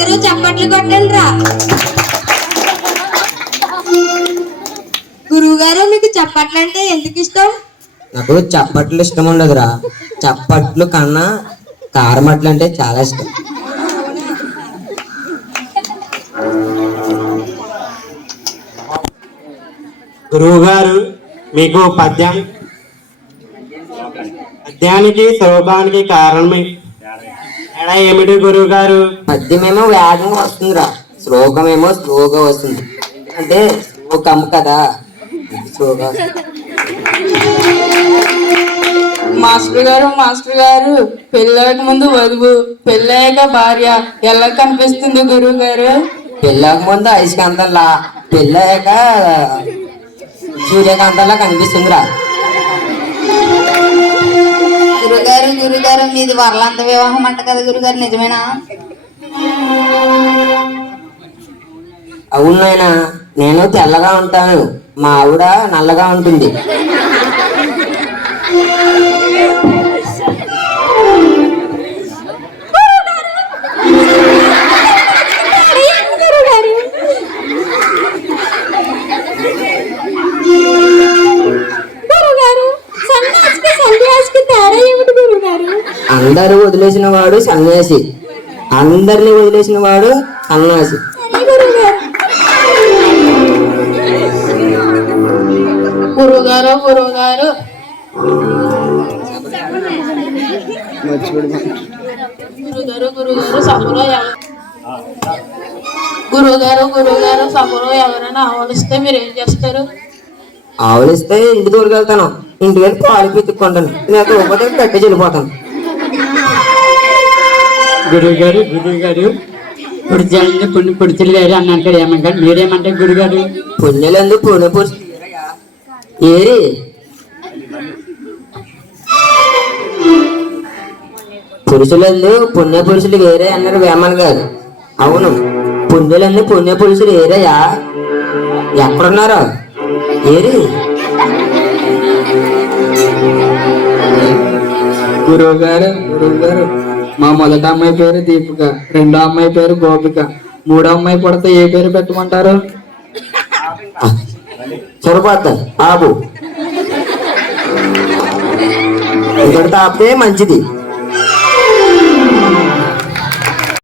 అందరూ చప్పట్లు కొట్టండి రా. గురువు గారు మీకు చప్పట్లు అంటే ఎందుకు ఇష్టం? నాకు చప్పట్లు ఇష్టం ఉండదురా, చప్పట్లు కన్నా కారమట్లు అంటే చాలా ఇష్టం. గురువు గారు మీకు పద్యానికి శ్లోకానికి కారణం తేడా ఏమిటి గురువు గారు? పద్యమేమో వేగంగా వస్తుందిరా, శ్లోకమేమో స్లోగా వస్తుంది. అంటే శ్లోకం కదా, స్లోగా. మాస్టర్ గారు పెళ్ళాక ముందు వధువు, పెళ్ళాక భార్య ఎలా కనిపిస్తుంది గురువు గారు? పెళ్ళాక ముందు అయస్కాంతంలా, పెళ్ళాక సూర్యకాంతంలా కనిపిస్తుందిరా. గురుగారు మీది వరలంత వివాహం అంట కదా గురుగారు, నిజమేనా? అవును నాయనా, నేను తెల్లగా ఉంటాను, మా ఆవిడ నల్లగా ఉంటుంది. అందరూ వదిలేసిన వాడు సన్యాసి, అందరిని వదిలేసిన వాడు సన్యాసి. గురువుగారు సభలో ఎవరైనా ఆవలిస్తే మీరు ఏం చేస్తారు? ఆవలిస్తే ఇంటి దూరకెళ్తాను, ఇంటికి వెళ్ళి పాలు పితుక్కుంటాను, లేకపోతే ఒకటే కట్టి చెల్లిపోతాను. గురువు గారు పుడిచాలని కొన్ని పుడిచలు గారు అన్నారు, ఏమంటారు మీరేమంటారు గురుగారు? పుణ్యలందు పుణ్య పురుషులు ఏరి పురుషులందు పుణ్య పురుషులు వేరే అన్నారు వేమన్ గారు. అవును, పుణ్యులందు పుణ్య పురుషులు ఏరయ్యా, ఎక్కడున్నారో ఏరి. గురువు గారు మా మొదటి అమ్మాయి పేరు దీపిక, రెండో అమ్మాయి పేరు గోపిక, మూడో అమ్మాయి పుడితే ఏ పేరు పెట్టమంటారు? సరిపోతా ఆపు, ఇక్కడ తాపితే మంచిది.